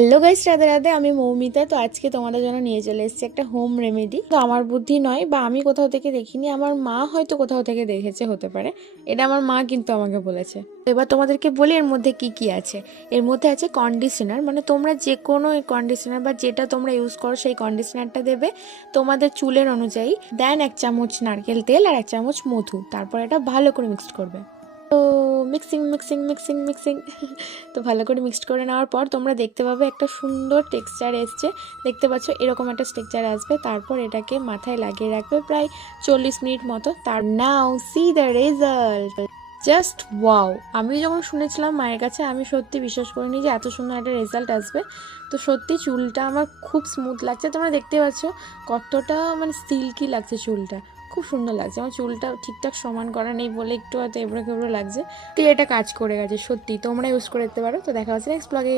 Hello guys, Radhe Radhe. আমি মৌমিতা। তো আজকে তোমাদের জন্য নিয়ে চলে এসেছি একটা হোম রেমেডি। তো আমার বুদ্ধি নয় বা আমি কোথাও থেকে দেখিনি, আমার মা হয়তো কোথাও থেকে দেখেছে, হতে পারে। এটা আমার মা কিন্তু আমাকে বলেছে। এবার তোমাদেরকে বলি এর মধ্যে কি কি আছে। এর মধ্যে আছে কন্ডিশনার, মানে তোমরা যে কোনো কন্ডিশনার বা যেটা তোমরা ইউজ করো সেই কন্ডিশনারটা দেবে তোমাদের চুলের অনুযায়ী। দেন 1 চামচ নারকেল তেল আর 1 চামচ মধু। তারপর এটা ভালো করে মিক্সড করবে। তো মিক্সিং মিক্সিং মিক্সিং মিক্সিং তো ভালো করে মিক্সড করে নেওয়ার পর তোমরা দেখতে পাবে একটা সুন্দর টেক্সচার এসছে। দেখতে পাচ্ছ এরকম একটা টেক্সচার আসবে। তারপর এটাকে মাথায় লাগিয়ে রাখবে প্রায় 40 মিনিট মতো। তার now see the result, just wow. আমি যখন শুনেছিলাম মায়ের কাছে, আমি সত্যি বিশ্বাস করিনি যে এত সুন্দর একটা রেজাল্ট আসবে। তো সত্যি চুলটা আমার খুব স্মুথ লাগছে। তোমরা দেখতে পাচ্ছ কতটা মানে সিল্কি লাগছে চুলটা, খুব সুন্দর লাগছে। আমার চুলটা ঠিকঠাক সমান করা নেই বলে একটু হয়তো এবড়ো খেবড়ো লাগছে। তো এটা কাজ করে গেছে সত্যি, তোমরা ইউজ করে দেখতে পারো। তো দেখা হচ্ছে নেক্সট ব্লগে।